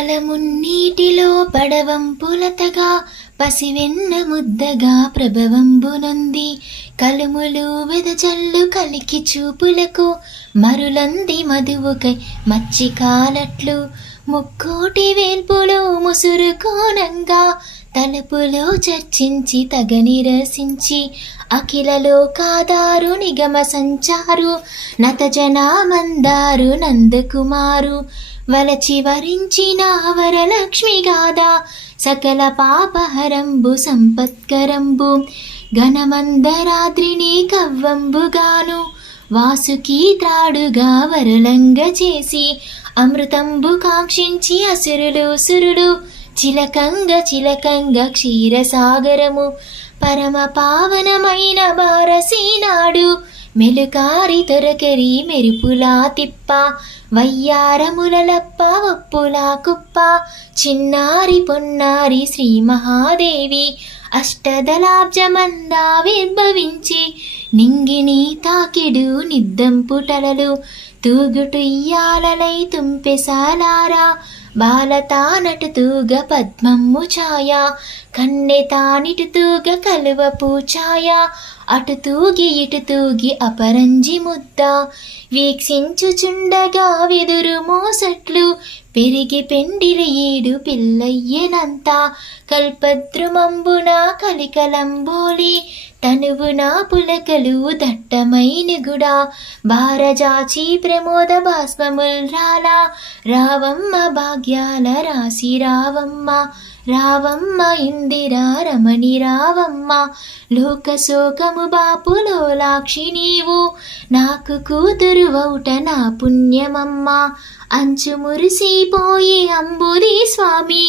పాలమున్నీటిలో పడవంపులతగా పసివెన్న ముద్దగా ప్రభవంబునంది. కలుములు వెదజల్లు కలికి చూపులకు మరులంది మధువుకై మచ్చి కాలట్లు. ముక్కోటి వేల్పులు ముసురు కోణంగా తలుపులో చర్చించి తగని రసించి అఖిలలో కాదారు నిగమ సంచారు. నతజనా మందారు నందకుమారు. వలచి వరించిన వరలక్ష్మి గాదా సకల పాపహరంబు సంపత్కరంబు ఘనమందరాద్రిని కవ్వంబుగాను వాసుకి త్రాడుగా వరలంగ చేసి అమృతంబు కాంక్షించి అసురులు సురులు చిలకంగ చిలకంగ క్షీరసాగరము పరమ పావనమైన బారసీనాడు మెలుకారి తొరకరి మెరుపులా తిప్ప వయ్యారములలప్ప ఒప్పులా కుప్ప చిన్నారి పొన్నారి శ్రీ మహాదేవి అష్టదలాబ్జమందావిర్భవించి నింగిని తాకిడు నిద్దంపుటలలు తూగుటుయ్యాలలై తుంపెసాలారా బాలతా నటుతూగ పద్మమ్ము ఛాయ కన్నె తానిటు తూగ కలువ పూచాయ అటు తూగి ఇటు తూగి అపరంజి ముద్ద వీక్షించుచుండగా వెదురు మోసట్లు పెరిగి పెండిలి ఈడు పిల్లయ్యనంతా కల్పద్రుమంబున కలికలంబోలి తనువున పులకలు దట్టమైన గుడా భారజాచి ప్రమోద భాస్మముల్ రాలా రావమ్మ భాగ్యాల రాసి రావమ్మ రావమ్మ ఇందిరా రమణి రావమ్మ లోకశోకము బాపులోలాక్షి బాపులో నీవు నాకు కూతురు వౌట నా పుణ్యమమ్మ అంచు మురిసిపోయి అంబుది స్వామి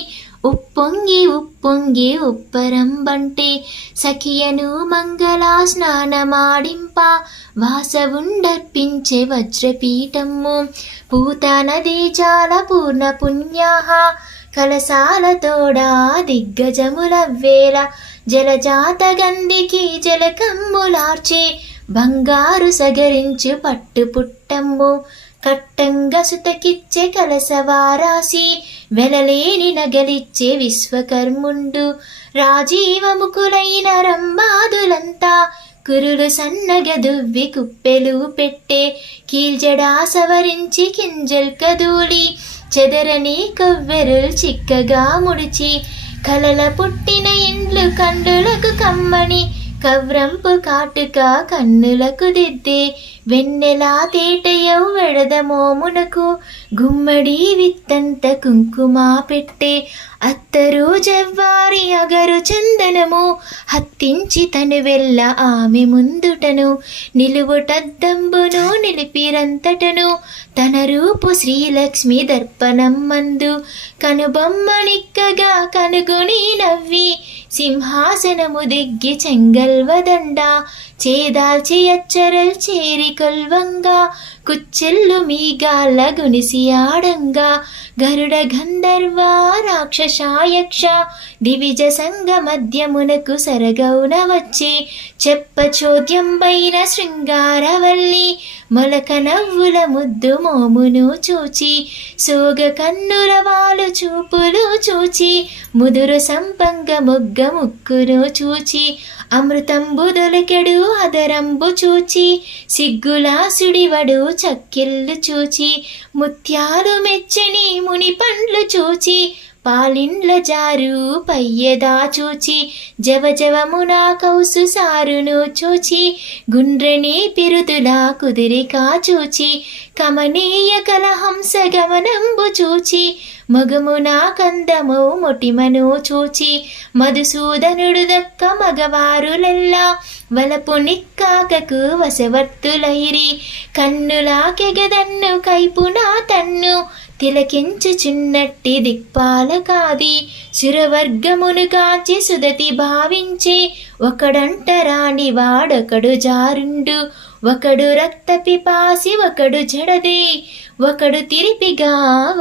ఉప్పొంగి ఉప్పొంగి ఉప్పరంబంటే సఖియను మంగళ స్నానమాడింప వాసవుండర్పించే వజ్రపీఠము పూత నది చాల పూర్ణ పుణ్యాహ కలసాలతోడా దిగ్గజముల వేల జలజాత గంధికి జలకమ్ములార్చే బంగారు సగరించు పట్టు పుట్టమ్ము కట్టంగ సుతకిచ్చే కలసవారాసి వెలలేని నగలిచ్చే విశ్వకర్ముండు. రాజీవముకులైన రంబాదులంతా కురులు సన్నగ దువ్వి కుప్పెలు పెట్టే కీల్జడా సవరించి కింజల్ కదూలి చెదరని కొవ్వెరులు చిక్కగా ముడిచి కలల పుట్టిన ఇండ్లు కండులకు కమ్మని కవ్రంపు కాటుక కన్నులకు దిద్దే వెన్నెలా తేటయవు వెడద మోమునకు గుమ్మడి విత్తంత కుంకుమ పెట్టే అత్తరు జవ్వారి అగరు చందనము హత్తించి తను వెళ్ళ ఆమె ముందుటను. నిలువుటద్దంబును నిలిపిరంతటను తన రూపు శ్రీలక్ష్మి దర్పణం మందు. కనుబొమ్మనిక్కగా కనుగొని నవ్వి సింహాసనము దిగ్గి చెంగల్వదండ. చేదాల్చి అచ్చరల్ చేరి కొల్వంగా కుచ్చెల్లు మీగాల గునిసి ఆడంగా గరుడ గంధర్వ రాక్షసాయక్ష దివిజ సంగ మధ్యమునకు సరగౌన వచ్చి చెప్ప చోద్యంబైన శృంగారవల్లి మొలక నవ్వుల ముద్దు మోమును చూచి సోగ కన్నుల వాలు చూపులు చూచి ముదురు సంపంగ మొగ్గ ముక్కును చూచి అమృతంబుదొలకెడు అదరంబు చూచి సిగ్గులాసుడివడు చక్కిళ్ళు చూచి ముత్యాలు మెచ్చని ముని పండ్లు చూచి పాలిండ్ల జారు పయ్యదా చూచి జవ జవమున కౌసు సారును చూచి గుండ్రని పిరుదులా కుదిరికా చూచి కమనీయ కలహంస గమనంబు చూచి మగమున కందము మొటిమను చూచి మధుసూదనుడు దక్క మగవారులెల్లా వలపు నిక్కాకకు వశవర్తులైరి కన్నులాకెగదన్ను కైపునా తన్ను తిలకించుచున్నట్టి దిక్పాలకాది శిరవర్గమును కాచి సుదతి భావించి. ఒకడంటరాని వాడొకడు జారుండు ఒకడు రక్త పిపాసి ఒకడు జడది. ఒకడు తిరిపిగా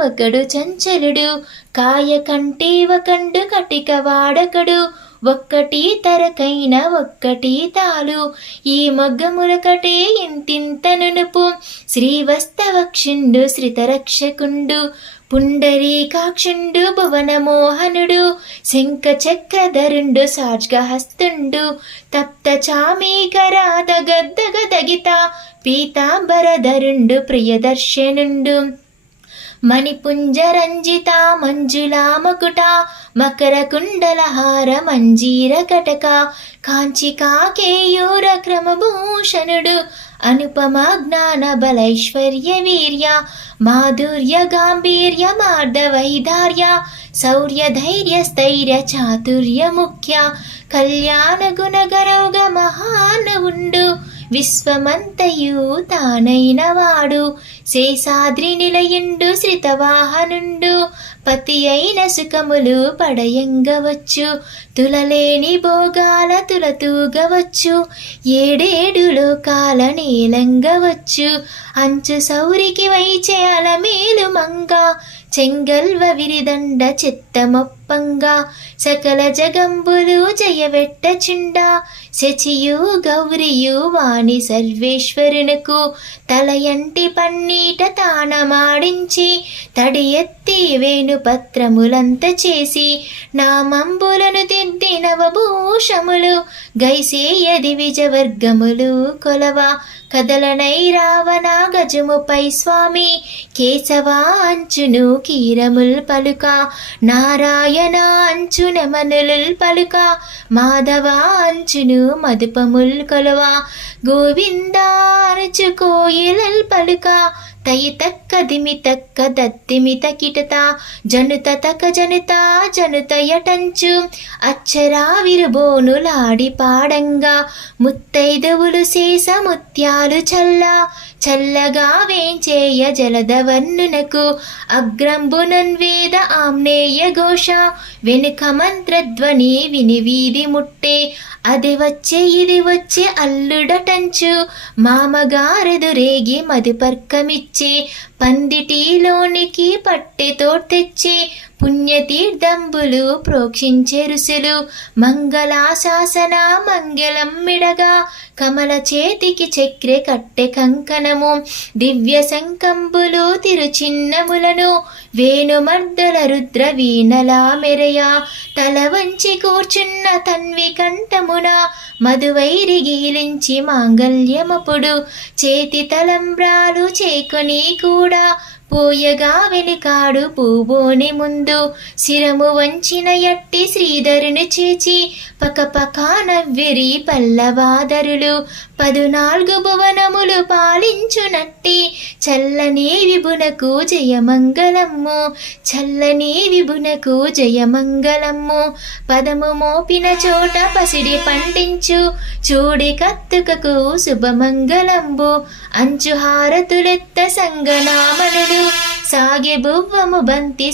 ఒకడు చంచలుడు కాయ కంటే ఒకండు కటిక వాడకడు. ఒక్కటి తరకైన ఒక్కటి తాలు. ఈ మొగ్గములకటే ఇంతింత నునుపు. శ్రీవస్తవక్షుండు శ్రితరక్షకుండు పుండరీకాక్షుండు భువనమోహనుడు శంఖ చక్రధరుండు సాజ్గహస్తుండు తప్త చామీకరాత గద్దగ దగిత పీతాంబరధరుండు ప్రియదర్శనుండు. మణిపుంజరంజిత మంజులా మకుట మకర కుండలహార మంజీర కటక కాంచి కాకేయూర క్రమభూషణుడు అనుపమ జ్ఞాన బలైశ్వర్య వీర్య మాధుర్య గాంభీర్య మార్దవైదార్య శౌర్య ధైర్య స్థైర్య చాతుర్య ముఖ్య కళ్యాణ గుణగరౌగ మహానవుండు విశ్వమంతయు తానైన వాడు. శేషాద్రి నిలయుండు శ్రితవాహనుండు పతి అయిన సుఖములు పడయంగవచ్చు. తులలేని భోగాల తులతూగవచ్చు. ఏడేడు లోకాల నీలంగవచ్చు. అంచు సౌరికి వైచే అలమేలు మంగ. చెంగల్వ విరిదండ చిత్తమొప్పంగా సకల జగంబులు జయవెట్ట చిండా శచియు గౌరియు వాణి సర్వేశ్వరునకు తలయంటి పన్నీట తానమాడించి తడి ఎత్తి వేణుపత్రములంత చేసి నామంబులను దిద్ది నవభూషములు గైసేయది విజవర్గములు కొలవ కదలనై రావణ గజముపై స్వామి కేశవా అంచును కీరముల్ పలుక నారాయణ అంచు మనులుల్ పలుక మాధవ అంచును మధుపముల్ కలువ గోవిందార్చు కోయిలల్ పలుక తయితక్క తక్క దిమి తక్క దత్తిమిత కిటత జనుత తక జనుత జనుత యటంచు అచ్చరా విరుబోనులాడి పాడంగా ముత్తైదవులు శేష ముత్యాలు చల్ల చల్లగా వేంచేయ జలదవర్ణునకు. అగ్రంబునన్ వేద ఆమ్నేయ ఘోష. వెనుక మంత్రధ్వని విని వీధి ముట్టే. అది వచ్చే ఇది వచ్చే అల్లుడటంచు. మామగారెదురేగి మధుపర్కమిచ్చే. పందిటిలోనికి పట్టెతో తెచ్చి పుణ్యతీర్థంబులు ప్రోక్షించే రుసులు మంగళాశాసన మంగళం మిడగా కమల చేతికి చక్రె కట్టె కంకణము దివ్య శంకంబులు తిరుచిన్నములను వేణుమర్దల రుద్ర వీణలా మెరయ. తల వంచి కూర్చున్న తన్వి కంఠమున మధువైరి గీలించి మాంగళ్యమపుడు చేతి తలంబ్రాలు చేకొని కూడా పోయగా వెనుకాడు పూబోని ముందు. శిరము వంచిన ఎట్టి శ్రీధరుని చేచి పకపకా నవ్విరి పల్లవాదరులు. పదునాలుగు భువనములు పాలించునట్టి చల్లని విభునకు జయమంగళము చల్లని విభునకు జయమంగళము. పదము మోపిన చోట పసిడి పండించు చూడి కత్తుకకు శుభమంగళంబు. అంచు హారతులెత్త సంగనామనుడు సాగే బువ్వము బంతి